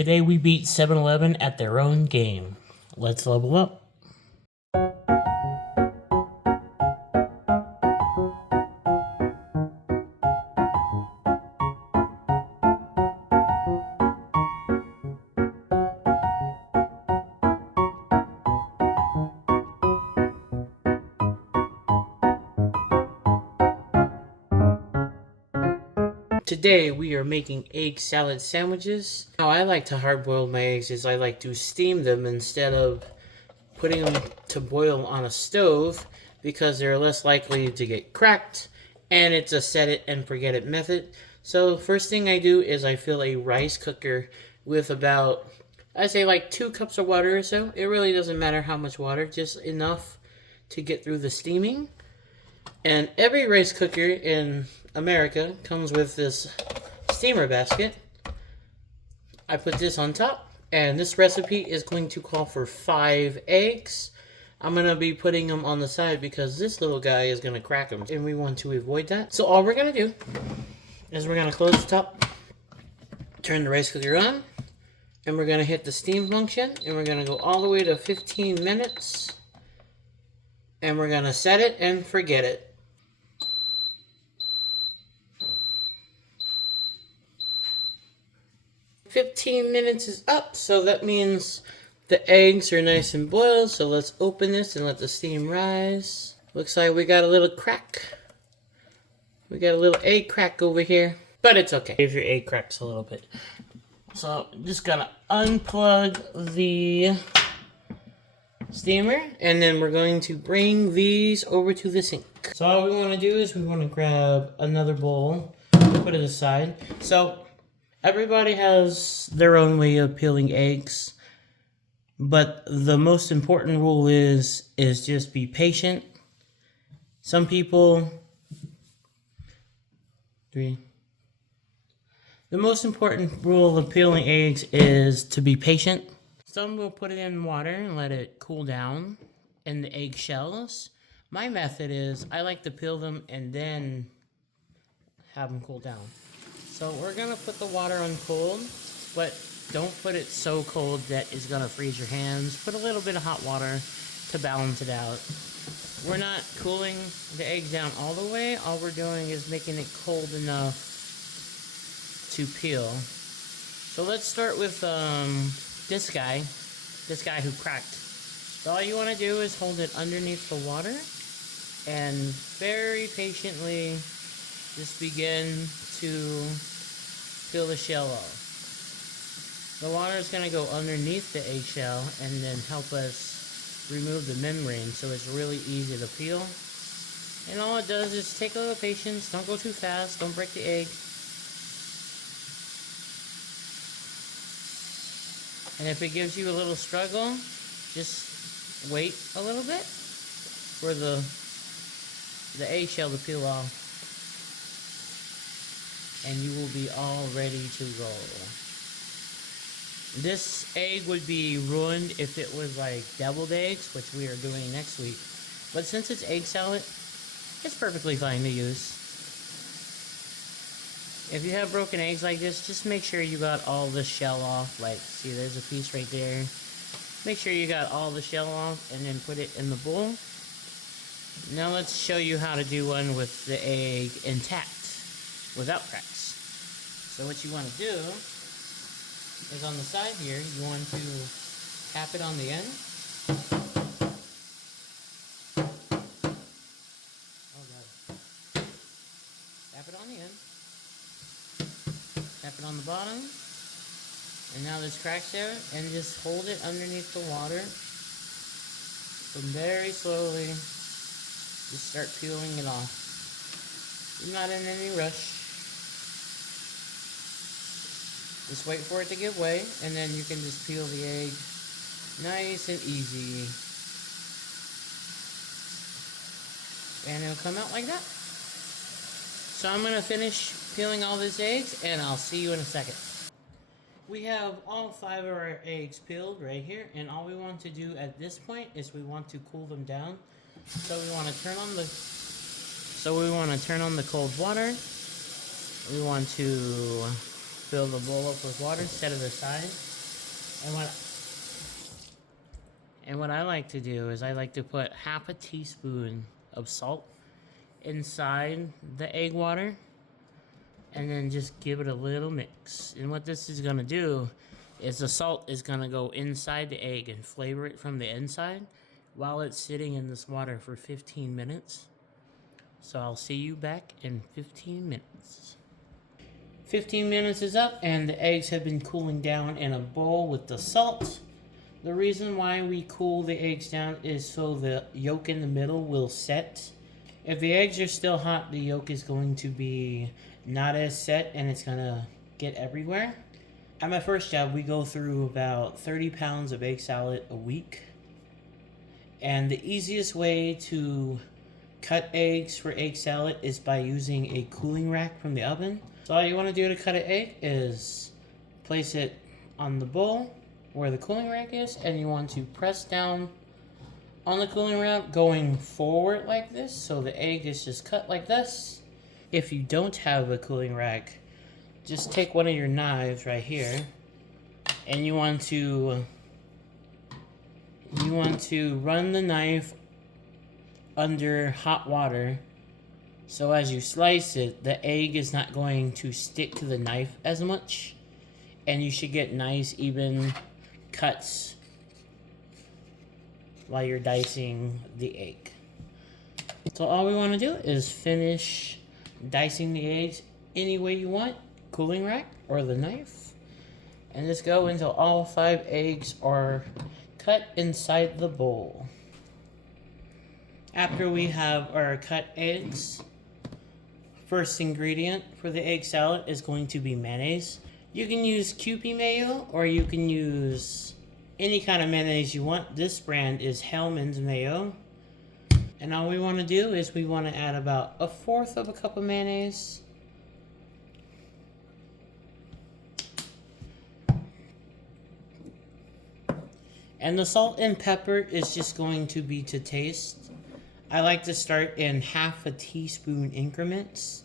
Today we beat 7-Eleven at their own game. Let's level up. Today we are making egg salad sandwiches. How I like to hard boil my eggs is I like to steam them instead of putting them to boil on a stove because they're less likely to get cracked and it's a set it and forget it method. So first thing I do is I fill a rice cooker with about, I say like 2 cups of water or so. It really doesn't matter how much water, just enough to get through the steaming. And every rice cooker in America comes with this steamer basket. I put this on top, and this recipe is going to call for 5 eggs. I'm going to be putting them on the side because this little guy is going to crack them, and we want to avoid that. So all we're going to do is we're going to close the top, turn the rice cooker on, and we're going to hit the steam function, and we're going to go all the way to 15 minutes, and we're going to set it and forget it. 15 minutes is up, so that means the eggs are nice and boiled. So let's open this and let the steam rise. Looks like we got a little crack. We got a little egg crack over here, but it's okay if your egg cracks a little bit. So I'm just gonna unplug the steamer, and then we're going to bring these over to the sink. So all we want to do is we want to grab another bowl, put it aside. So everybody has their own way of peeling eggs, but the most important rule is just be patient. Some people, the most important rule of peeling eggs is to be patient. Some will put it in water and let it cool down in the egg shells. My method is I like to peel them and then have them cool down. So we're going to put the water on cold, but don't put it so cold that it's going to freeze your hands. Put a little bit of hot water to balance it out. We're not cooling the eggs down all the way. All we're doing is making it cold enough to peel. So let's start with this guy who cracked. So all you want to do is hold it underneath the water and very patiently just begin to peel the shell off. The water is going to go underneath the eggshell and then help us remove the membrane, so it's really easy to peel. And all it does is take a little patience. Don't go too fast. Don't break the egg. And if it gives you a little struggle, just wait a little bit for the eggshell to peel off, and you will be all ready to go. This egg would be ruined if it was like deviled eggs, which we are doing next week. But since it's egg salad, it's perfectly fine to use. If you have broken eggs like this, just make sure you got all the shell off. Like, see, there's a piece right there. Make sure you got all the shell off and then put it in the bowl. Now let's show you how to do one with the egg intact, without cracks. So what you want to do is on the side here, you want to tap it on the end. Oh god. Tap it on the end. Tap it on the bottom. And now there's cracks there, and just hold it underneath the water. And very slowly just start peeling it off. You're not in any rush. Just wait for it to give way, and then you can just peel the egg nice and easy. And it'll come out like that. So I'm going to finish peeling all these eggs, and I'll see you in a second. We have all 5 of our eggs peeled right here, and all we want to do at this point is we want to cool them down. So we want to turn on the cold water. We want to fill the bowl up with water, set it aside. And what I like to do is I like to put half a teaspoon of salt inside the egg water and then just give it a little mix. And what this is gonna do is the salt is gonna go inside the egg and flavor it from the inside while it's sitting in this water for 15 minutes. So I'll see you back in 15 minutes. 15 minutes is up and the eggs have been cooling down in a bowl with the salt. The reason why we cool the eggs down is so the yolk in the middle will set. If the eggs are still hot, the yolk is going to be not as set and it's gonna get everywhere. At my first job, we go through about 30 pounds of egg salad a week. And the easiest way to cut eggs for egg salad is by using a cooling rack from the oven. So all you want to do to cut an egg is place it on the bowl where the cooling rack is, and you want to press down on the cooling rack going forward like this, so the egg is just cut like this. If you don't have a cooling rack, just take one of your knives right here, and you want to run the knife under hot water, so as you slice it, the egg is not going to stick to the knife as much, and you should get nice even cuts while you're dicing the egg. So all we want to do is finish dicing the eggs any way you want, cooling rack or the knife, and just go until all 5 eggs are cut inside the bowl. After we have our cut eggs, first ingredient for the egg salad is going to be mayonnaise. You can use Kewpie mayo or you can use any kind of mayonnaise you want. This brand is Hellmann's mayo. And all we want to do is we want to add about 1/4 of a cup of mayonnaise. And the salt and pepper is just going to be to taste. I like to start in 1/2 teaspoon increments.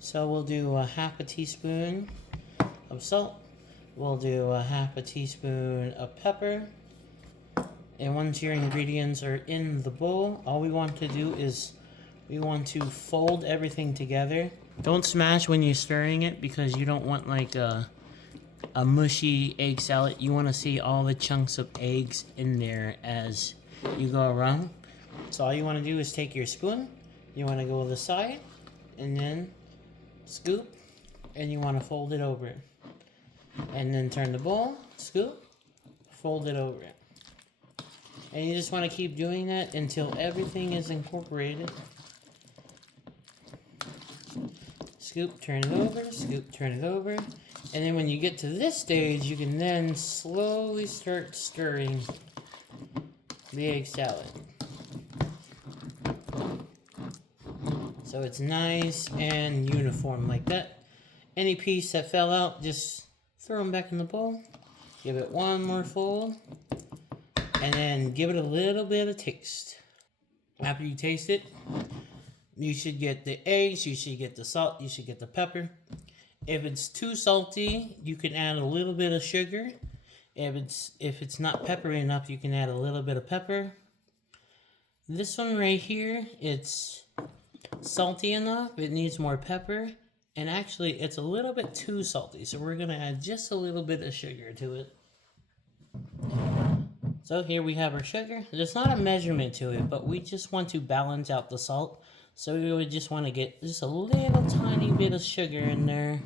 So we'll do 1/2 teaspoon of salt. We'll do 1/2 teaspoon of pepper. And once your ingredients are in the bowl, all we want to do is we want to fold everything together. Don't smash when you're stirring it because you don't want like a mushy egg salad. You want to see all the chunks of eggs in there as you go around. So all you want to do is take your spoon, you want to go to the side, and then scoop, and you want to fold it over it. And then turn the bowl, scoop, fold it over it. And you just want to keep doing that until everything is incorporated. Scoop, turn it over, scoop, turn it over. And then when you get to this stage, you can then slowly start stirring the egg salad. So it's nice and uniform like that. Any piece that fell out, just throw them back in the bowl. Give it one more fold. And then give it a little bit of taste. After you taste it, you should get the eggs, you should get the salt, you should get the pepper. If it's too salty, you can add a little bit of sugar. If it's not peppery enough, you can add a little bit of pepper. This one right here, it's salty enough. It needs more pepper. And actually, it's a little bit too salty. So we're going to add just a little bit of sugar to it. So here we have our sugar. There's not a measurement to it, but we just want to balance out the salt. So we would just want to get just a little tiny bit of sugar in there.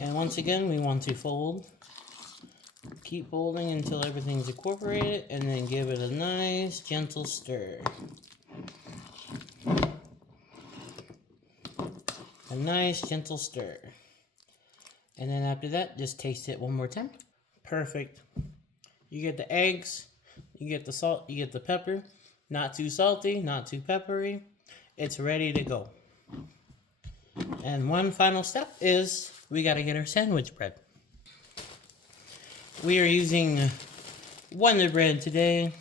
And once again, we want to fold. Keep folding until everything's incorporated, and then give it a nice gentle stir. A nice gentle stir. And then after that, just taste it one more time. Perfect. You get the eggs, you get the salt, you get the pepper. Not too salty, not too peppery. It's ready to go. And one final step is we got to get our sandwich bread. We are using Wonder Bread today.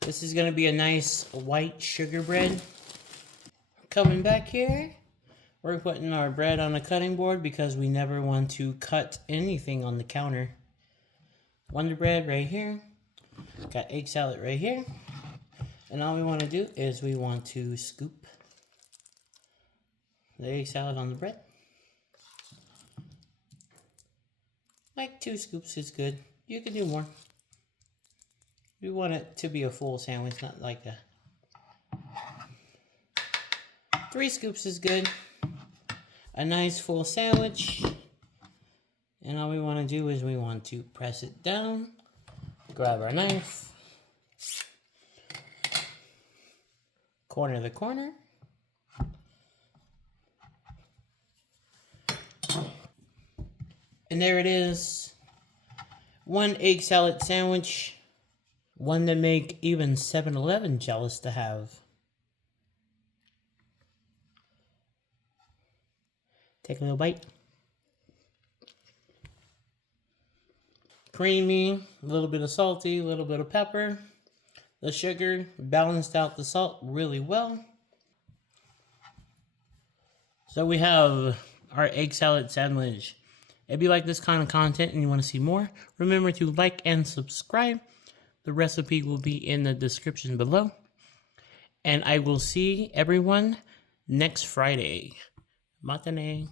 This is going to be a nice white sugar bread. Coming back here, We're putting our bread on a cutting board because we never want to cut anything on the counter. Wonder bread right here. Got egg salad right here. And all we want to do is we want to scoop the egg salad on the bread. Like 2 scoops is good. You can do more. We want it to be a full sandwich, not like a 3 scoops is good. A nice full sandwich. And all we want to do is we want to press it down. Grab our knife. Corner the corner. And there it is. 1 egg salad sandwich. One that make even 7-Eleven jealous to have. Take a little bite. Creamy, a little bit of salty, a little bit of pepper. The sugar balanced out the salt really well. So we have our egg salad sandwich. If you like this kind of content and you want to see more, remember to like and subscribe. The recipe will be in the description below. And I will see everyone next Friday. Matane.